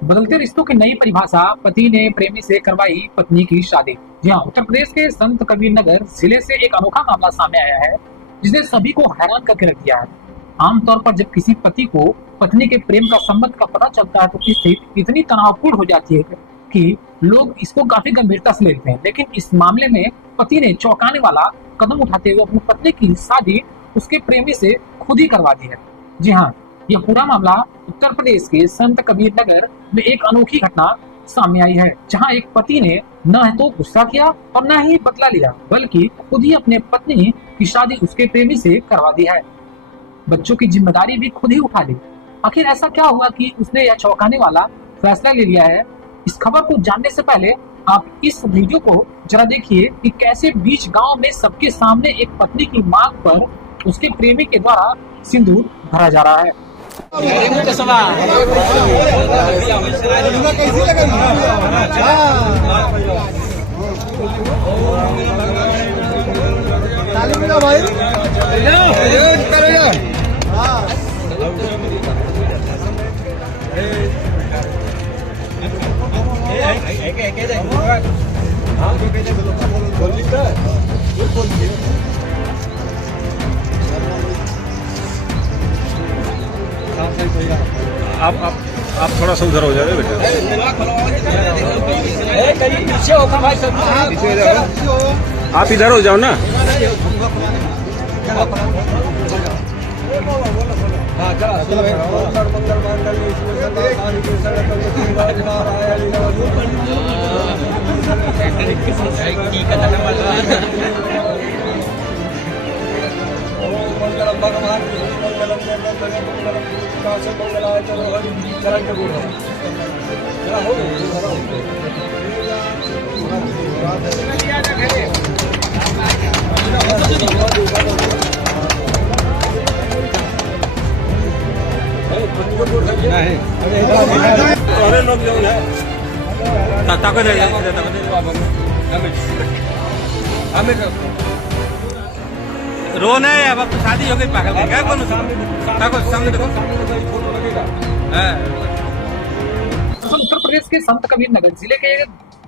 बदलते रिश्तों की नई परिभाषा, पति ने प्रेमी से करवाई पत्नी की शादी। जी हाँ, उत्तर प्रदेश के संत कबीर नगर जिले से एक अनोखा मामला सामने आया है जिसने सभी को हैरान करके रख दिया है। आमतौर पर जब किसी पति को पत्नी के प्रेम का संबंध का पता चलता है तो स्थिति इतनी तनावपूर्ण हो जाती है कि लोग इसको काफी गंभीरता से लेते हैं। लेकिन इस मामले में पति ने चौंकाने वाला कदम उठाते हुए अपनी पत्नी की शादी उसके प्रेमी से खुद ही करवा दी है। जी हाँ, यह पूरा मामला उत्तर प्रदेश के संत कबीर नगर में एक अनोखी घटना सामने आई है, जहां एक पति ने न तो गुस्सा किया और न ही बदला लिया, बल्कि खुद ही अपने पत्नी की शादी उसके प्रेमी से करवा दी है। बच्चों की जिम्मेदारी भी खुद ही उठा ली। आखिर ऐसा क्या हुआ कि उसने यह चौंकाने वाला फैसला ले लिया है? इस खबर को जानने से पहले आप इस वीडियो को जरा देखिए कि कैसे बीच गांव में सबके सामने एक पत्नी की मांग पर उसके प्रेमी के द्वारा सिंदूर भरा जा रहा है। कैसी लगा भाई? आप थोड़ा सा उधर हो जाए बेटा। आप इधर हो जाओ ना। अरे लोग जो है रोना है। अब तो शादी हो गई, पागल है क्या? कौन सामने देखो। उत्तर प्रदेश के संत कबीर नगर जिले के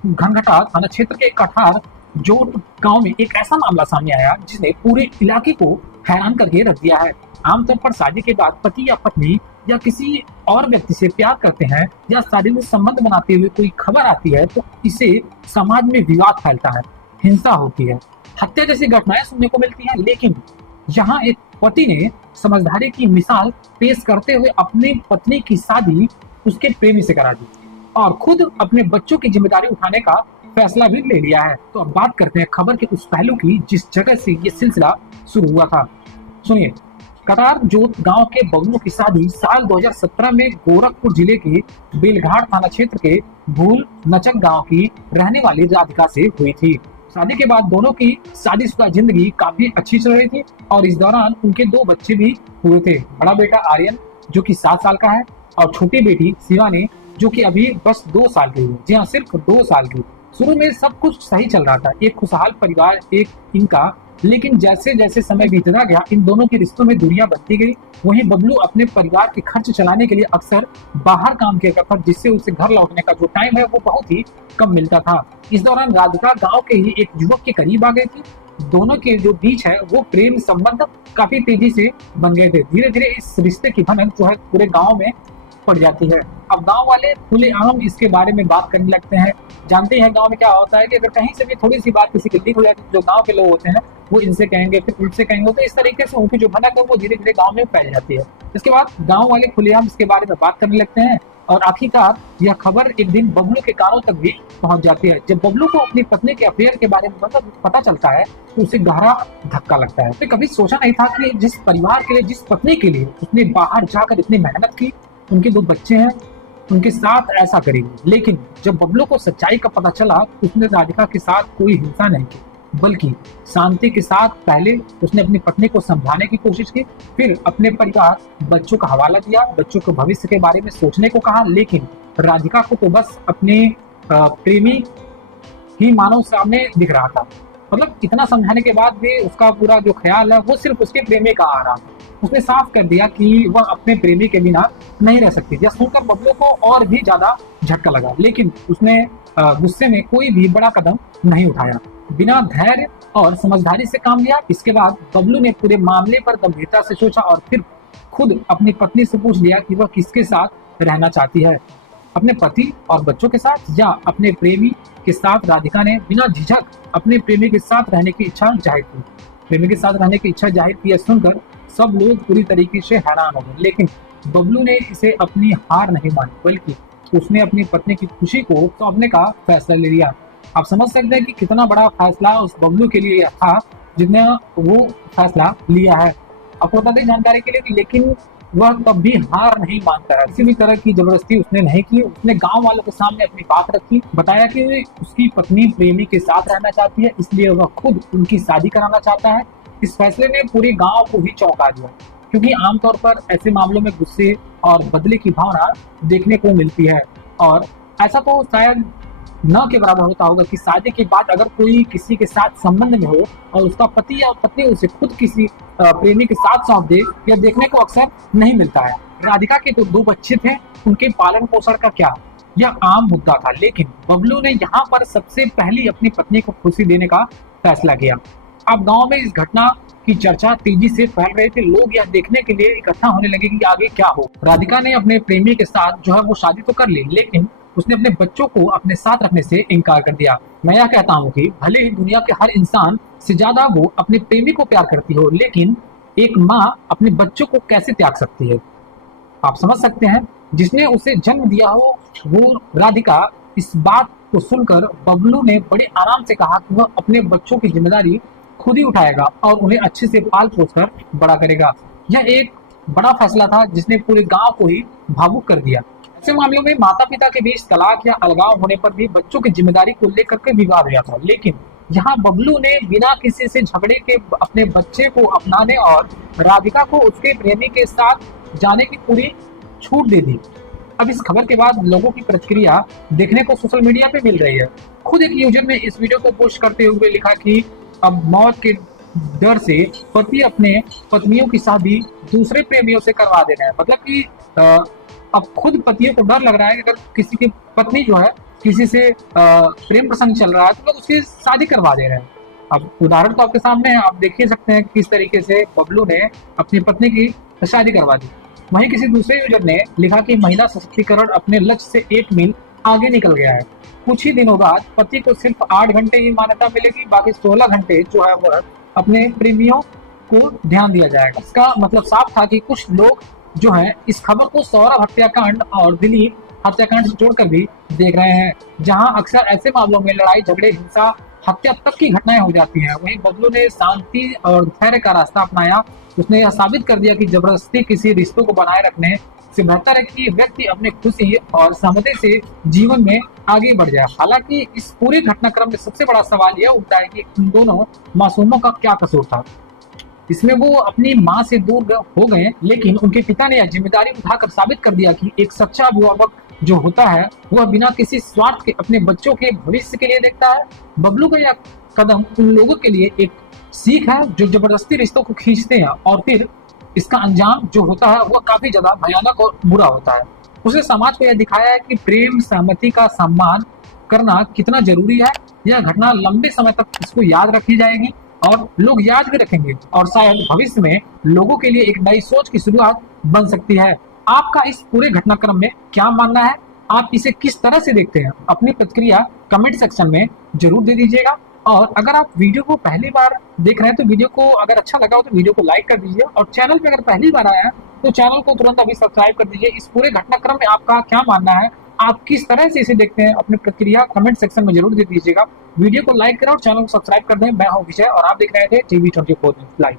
घनघटा थाना क्षेत्र के कठार जोट गांव में एक ऐसा मामला सामने आया जिसने पूरे इलाके को हैरान करके रख दिया है। आमतौर पर शादी के बाद पति या पत्नी या किसी और व्यक्ति से प्यार करते हैं या शारीरिक संबंध बनाते हुए कोई खबर आती है तो इसे समाज में विवाद फैलता है, हिंसा होती है, हत्या जैसी घटनाएं सुनने को मिलती हैं। लेकिन यहाँ एक पति ने समझदारी की मिसाल पेश करते हुए अपनी पत्नी की शादी उसके प्रेमी से करा दी और खुद अपने बच्चों की जिम्मेदारी उठाने का फैसला भी ले लिया है। तो अब बात करते हैं खबर के उस पहलू की जिस जगह से ये सिलसिला शुरू हुआ था। सुनिए, कटार जोत गांव के बबलू की शादी साल 2017 में गोरखपुर जिले के बेलघाट थाना क्षेत्र के भूल नचक गांव की रहने वाली राधिका से हुई थी। शादी के बाद दोनों की शादीशुदा जिंदगी काफी अच्छी चल रही थी और इस दौरान उनके 2 बच्चे भी हुए थे। बड़ा बेटा आर्यन जो कि 7 साल का है और छोटी बेटी शिवानी जो कि अभी बस 2 साल की है। जी हाँ, सिर्फ 2 साल की। शुरू में सब कुछ सही चल रहा था, एक खुशहाल परिवार एक इनका। लेकिन जैसे जैसे समय बीतता गया इन दोनों के रिश्तों में दूरियां बढ़ती गई। वहीं बबलू अपने परिवार के खर्च चलाने के लिए अक्सर बाहर काम किया करता, जिससे उसे घर लौटने का जो टाइम है वो बहुत ही कम मिलता था। इस दौरान राधिका गांव के ही एक युवक के करीब आ गई थी। दोनों के जो बीच है वो प्रेम संबंध काफी तेजी से बन गए थे। धीरे धीरे इस रिश्ते की भनक जो है पूरे गाँव में पड़ जाती है। अब गांव वाले खुलेआम इसके बारे में बात करने लगते हैं। जानते हैं गांव में क्या होता है कि अगर कहीं से भी थोड़ी सी बात किसी की लीक हो जाती है, जो गांव के लोग होते हैं वो इनसे कहेंगे, फिर उनसे कहेंगे, तो इस तरीके से उनकी जो भनक है वो धीरे धीरे गांव में फैल जाती है। इसके बाद गांव वाले खुलेआम इसके बारे में बात करने लगते हैं और आखिरकार यह खबर एक दिन बबलू के कानों तक भी पहुंच जाती है। जब बबलू को अपनी पत्नी के अफेयर के बारे में मतलब पता चलता है तो उसे गहरा धक्का लगता है। तो कभी सोचा नहीं था कि जिस परिवार के लिए, जिस पत्नी के लिए उसने बाहर जाकर इतनी मेहनत की, उनके 2 बच्चे हैं, उनके साथ ऐसा करेगी। लेकिन जब बबलू को सच्चाई का पता चला तो उसने राधिका के साथ कोई हिंसा नहीं की, बल्कि शांति के साथ पहले उसने अपनी पत्नी को समझाने की कोशिश की, फिर अपने परिवार, बच्चों का हवाला दिया, बच्चों के भविष्य के बारे में सोचने को कहा। लेकिन राधिका को तो बस अपने प्रेमी ही मानव सामने दिख रहा था। मतलब इतना समझाने के बाद भी उसका पूरा जो ख्याल है वो सिर्फ उसके प्रेमी का आ रहा था। उसने साफ कर दिया कि वह अपने प्रेमी के बिना नहीं रह सकती। यह सुनकर बबलू को और भी ज्यादा झटका लगा, लेकिन उसने गुस्से में कोई भी बड़ा कदम नहीं उठाया, बिना धैर्य और समझदारी से काम लिया। इसके बाद बबलू ने पूरे मामले पर गंभीरता से सोचा और फिर खुद अपनी पत्नी से पूछ लिया कि वह किसके साथ रहना चाहती है, अपने पति और बच्चों के साथ या अपने प्रेमी के साथ। राधिका ने बिना झिझक अपने प्रेमी के साथ रहने की इच्छा जाहिर की। प्रेमी के साथ रहने की इच्छा जाहिर की सुनकर सब लोग पूरी तरीके से हैरान हो गए, लेकिन बबलू ने इसे अपनी हार नहीं मानी, बल्कि उसने अपनी पत्नी की खुशी को सौंपने का फैसला ले लिया। आप समझ सकते हैं कि कितना बड़ा फैसला उस बबलू के लिए था जिसने वो फैसला लिया है। आपको बता दें जानकारी के लिए, लेकिन वह कभी हार नहीं मानता है। किसी भी तरह की जबरदस्ती उसने नहीं की। उसने गांव वालों के सामने अपनी बात रखी, बताया कि उसकी पत्नी प्रेमी के साथ रहना चाहती है, इसलिए वह खुद उनकी शादी कराना चाहता है। इस फैसले ने पूरे गांव को ही चौंका दिया, क्योंकि आमतौर पर ऐसे मामलों में गुस्से और बदले की भावना देखने को मिलती है, और ऐसा तो शायद न के बराबर होता होगा कि शादी के बाद अगर कोई किसी के साथ संबंध में हो और उसका पति या पत्नी उसे खुद किसी प्रेमी के साथ सौंप दे, यह देखने को अक्सर नहीं मिलता है। राधिका के तो 2 बच्चे थे, उनके पालन पोषण का क्या, यह आम मुद्दा था, लेकिन बबलू ने यहाँ पर सबसे पहले अपनी पत्नी को खुशी देने का फैसला किया। अब गांव में इस घटना की चर्चा तेजी से फैल रही थी। लोग यह देखने के लिए इकट्ठा होने लगे कि आगे क्या हो। राधिका ने अपने प्रेमी के साथ जो है वो शादी तो कर ली, लेकिन उसने अपने बच्चों को अपने साथ रखने से इनकार कर दिया। मैं यह कहता हूँ कि भले ही दुनिया के हर इंसान से ज्यादा वो अपने प्रेमी को प्यार करती हो, लेकिन एक माँ अपने बच्चों को कैसे त्याग सकती है। आप समझ सकते हैं, जिसने उसे जन्म दिया हो वो राधिका। इस बात को सुनकर बबलू ने बड़े आराम से कहा कि वह अपने बच्चों की जिम्मेदारी खुद ही उठाएगा और उन्हें अच्छे से पाल पोस कर बड़ा करेगा। यह एक बड़ा फैसला था जिसने पूरे गांव को ही भावुक कर दिया। ऐसे मामलों में माता पिता के बीच तलाक या अलगाव होने पर भी बच्चों की जिम्मेदारी को लेकर के विवाद हो जाता है, लेकिन यहाँ बबलू ने बिना किसी से झगड़े के अपने बच्चे को अपनाने और राधिका को उसके प्रेमी के साथ जाने की पूरी छूट दे दी। अब इस खबर के बाद लोगों की प्रतिक्रिया देखने को सोशल मीडिया पे मिल रही है। खुद एक यूजर ने इस वीडियो को पोस्ट करते हुए लिखा कि अब मौत के डर से पति अपने पत्नियों की शादी दूसरे प्रेमियों से करवा दे रहे हैं। मतलब कि अब खुद पतियों को डर लग रहा है कि अगर किसी की पत्नी जो है किसी से प्रेम प्रसंग चल रहा है तो लोग उसकी शादी करवा दे रहे हैं। अब उदाहरण तो आपके सामने है, आप देख ही सकते हैं किस तरीके से बबलू ने अपनी पत्नी की शादी करवा दी। वहीं किसी दूसरे यूजर ने लिखा कि महिला सशक्तिकरण अपने लक्ष्य से 1 मील आगे निकल गया है। कुछ ही दिनों बाद पति को सिर्फ 8 घंटे ही मान्यता मिलेगी, बाकी 16 घंटे जो है वह अपने प्रेमियों को ध्यान दिया जाएगा। इसका मतलब साफ था कि कुछ लोग जो है इस खबर को सौरभ हत्याकांड और दिलीप हत्याकांड से जोड़कर भी देख रहे हैं, जहां अक्सर ऐसे मामलों में लड़ाई झगड़े हिंसा हत्या तक की घटनाएं हो जाती हैं। वहीं बबलू ने शांति और धैर्य का रास्ता अपनाया। उसने यह साबित कर दिया कि जबरदस्ती किसी रिश्तों को बनाए रखने से बेहतर है कि व्यक्ति अपने खुशी और सहमति से जीवन में आगे बढ़ जाए। हालांकि इस पूरे घटनाक्रम में सबसे बड़ा सवाल यह उठता है कि उन दोनों मासूमों का क्या कसूर था। इसमें वो अपनी मां से दूर हो गए, लेकिन उनके पिता ने यह जिम्मेदारी उठाकर साबित कर दिया कि एक सच्चा अभिभावक जो होता है वह बिना किसी स्वार्थ के अपने बच्चों के भविष्य के लिए देखता है। बबलू का यह कदम उन लोगों के लिए एक सीख है जो जबरदस्ती रिश्तों को खींचते हैं और फिर इसका अंजाम जो होता है वह काफी ज्यादा भयानक और बुरा होता है। उसने समाज को यह दिखाया है कि प्रेम सहमति का सम्मान करना कितना जरूरी है। यह घटना लंबे समय तक इसको याद रखी जाएगी और लोग याद भी रखेंगे और शायद भविष्य में लोगों के लिए एक नई सोच की शुरुआत बन सकती है। आपका इस पूरे घटनाक्रम में क्या मानना है? आप इसे किस तरह से देखते हैं? अपनी प्रतिक्रिया कमेंट सेक्शन में जरूर दे दीजिएगा। और अगर आप वीडियो को पहली बार देख रहे हैं तो वीडियो को अगर अच्छा लगा हो तो वीडियो को लाइक कर दीजिए, और चैनल पे अगर पहली बार आया है तो चैनल को तुरंत अभी सब्सक्राइब कर दीजिए। इस पूरे घटनाक्रम में आपका क्या मानना है? आप किस तरह से इसे देखते हैं? अपनी प्रतिक्रिया कमेंट सेक्शन में जरूर दे दीजिएगा। वीडियो को लाइक करें और चैनल को सब्सक्राइब कर दें। मैं हूं विजय और आप देख रहे थे TV24 न्यूज़ लाइव।